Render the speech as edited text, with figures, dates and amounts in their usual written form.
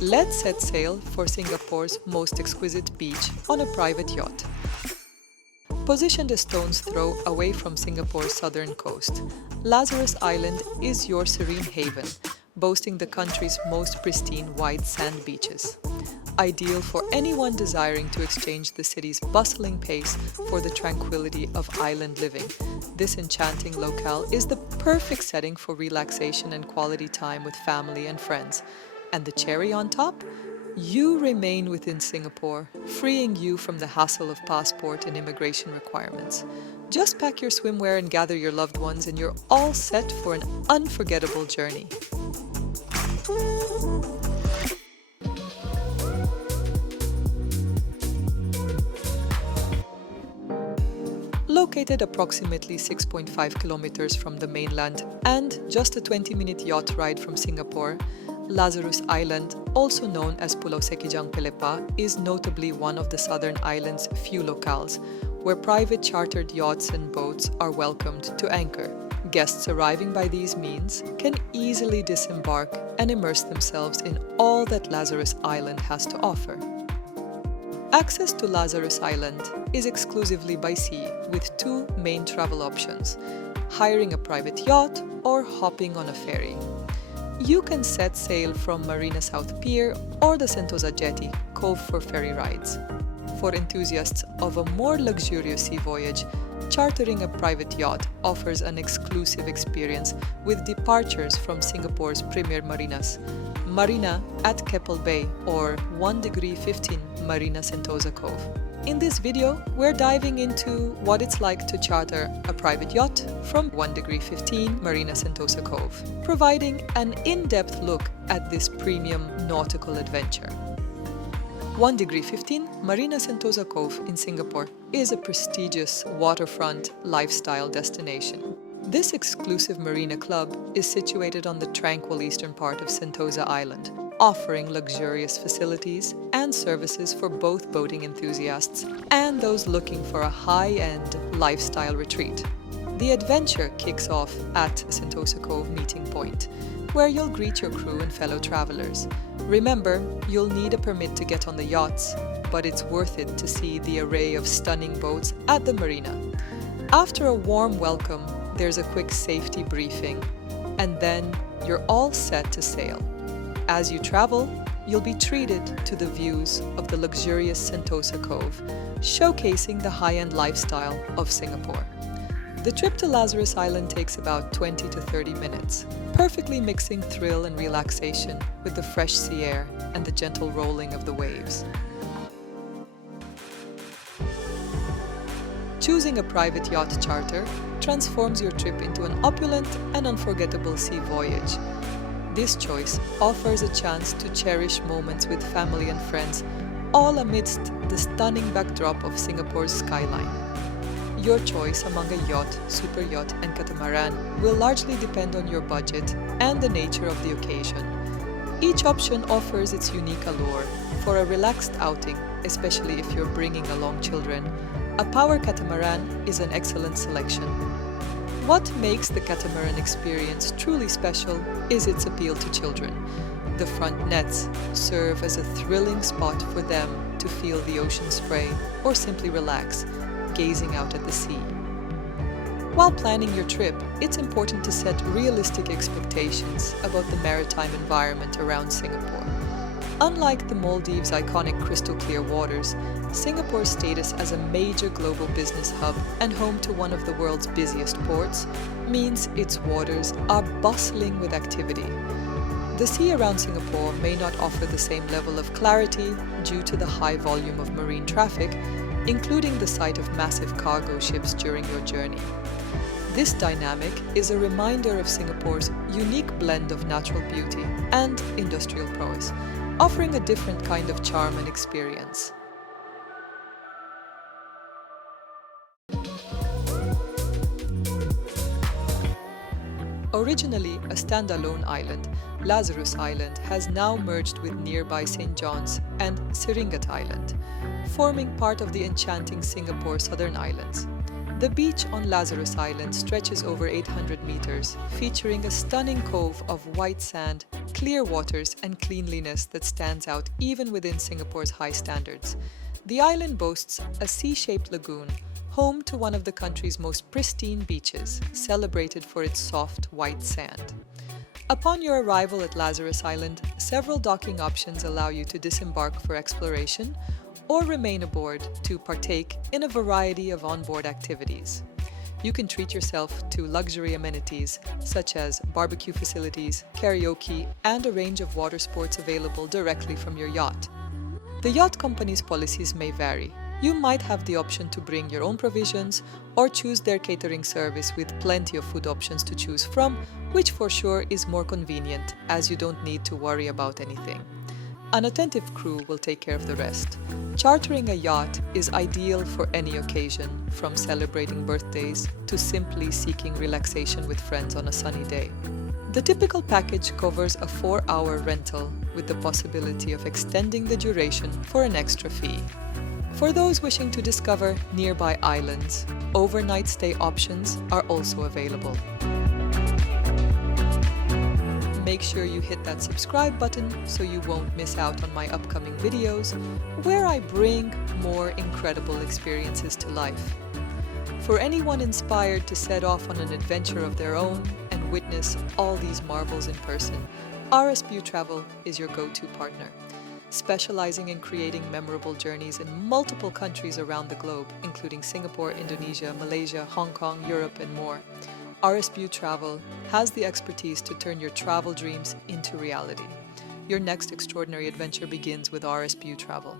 Let's set sail for Singapore's most exquisite beach on a private yacht. Positioned a stone's throw away from Singapore's southern coast, Lazarus Island is your serene haven, boasting the country's most pristine white sand beaches. Ideal for anyone desiring to exchange the city's bustling pace for the tranquility of island living, this enchanting locale is the perfect setting for relaxation and quality time with family and friends. And the cherry on top? You remain within Singapore, freeing you from the hassle of passport and immigration requirements. Just pack your swimwear and gather your loved ones and you're all set for an unforgettable journey. Located approximately 6.5 kilometers from the mainland and just a 20-minute yacht ride from Singapore, Lazarus Island, also known as Pulau Sekijang Pelepah, is notably one of the southern island's few locales, where private chartered yachts and boats are welcomed to anchor. Guests arriving by these means can easily disembark and immerse themselves in all that Lazarus Island has to offer. Access to Lazarus Island is exclusively by sea, with two main travel options: hiring a private yacht or hopping on a ferry. You can set sail from Marina South Pier or the Sentosa jetty, cove for ferry rides. For enthusiasts of a more luxurious sea voyage, chartering a private yacht offers an exclusive experience with departures from Singapore's premier marinas, Marina at Keppel Bay or 1°15 Marina Sentosa Cove. In this video, we're diving into what it's like to charter a private yacht from 1°15 Marina Sentosa Cove, providing an in-depth look at this premium nautical adventure. 1°15 Marina Sentosa Cove in Singapore is a prestigious waterfront lifestyle destination. This exclusive marina club is situated on the tranquil eastern part of Sentosa Island, offering luxurious facilities and services for both boating enthusiasts and those looking for a high-end lifestyle retreat. The adventure kicks off at Sentosa Cove meeting point, where you'll greet your crew and fellow travelers. Remember, you'll need a permit to get on the yachts, but it's worth it to see the array of stunning boats at the marina. After a warm welcome, there's a quick safety briefing, and then you're all set to sail. As you travel, you'll be treated to the views of the luxurious Sentosa Cove, showcasing the high-end lifestyle of Singapore. The trip to Lazarus Island takes about 20 to 30 minutes, perfectly mixing thrill and relaxation with the fresh sea air and the gentle rolling of the waves. Choosing a private yacht charter transforms your trip into an opulent and unforgettable sea voyage. This choice offers a chance to cherish moments with family and friends, all amidst the stunning backdrop of Singapore's skyline. Your choice among a yacht, super yacht, and catamaran will largely depend on your budget and the nature of the occasion. Each option offers its unique allure. For a relaxed outing, especially if you're bringing along children, a power catamaran is an excellent selection. What makes the catamaran experience truly special is its appeal to children. The front nets serve as a thrilling spot for them to feel the ocean spray or simply relax, gazing out at the sea. While planning your trip, it's important to set realistic expectations about the maritime environment around Singapore. Unlike the Maldives' iconic crystal-clear waters, Singapore's status as a major global business hub and home to one of the world's busiest ports means its waters are bustling with activity. The sea around Singapore may not offer the same level of clarity due to the high volume of marine traffic, including the sight of massive cargo ships during your journey. This dynamic is a reminder of Singapore's unique blend of natural beauty and industrial prowess, offering a different kind of charm and experience. Originally a standalone island, Lazarus Island has now merged with nearby St. John's and Serene Island, forming part of the enchanting Singapore Southern Islands. The beach on Lazarus Island stretches over 800 meters, featuring a stunning cove of white sand, clear waters, and cleanliness that stands out even within Singapore's high standards. The island boasts a C-shaped lagoon, home to one of the country's most pristine beaches, celebrated for its soft white sand. Upon your arrival at Lazarus Island, several docking options allow you to disembark for exploration or remain aboard to partake in a variety of onboard activities. You can treat yourself to luxury amenities such as barbecue facilities, karaoke, and a range of water sports available directly from your yacht. The yacht company's policies may vary. You might have the option to bring your own provisions or choose their catering service with plenty of food options to choose from, which for sure is more convenient as you don't need to worry about anything. An attentive crew will take care of the rest. Chartering a yacht is ideal for any occasion, from celebrating birthdays to simply seeking relaxation with friends on a sunny day. The typical package covers a 4-hour rental with the possibility of extending the duration for an extra fee. For those wishing to discover nearby islands, overnight stay options are also available. Make sure you hit that subscribe button so you won't miss out on my upcoming videos, where I bring more incredible experiences to life. For anyone inspired to set off on an adventure of their own and witness all these marvels in person, RSBU Travel is your go-to partner. Specializing in creating memorable journeys in multiple countries around the globe, including Singapore, Indonesia, Malaysia, Hong Kong, Europe, and more, RSBU Travel has the expertise to turn your travel dreams into reality. Your next extraordinary adventure begins with RSBU Travel.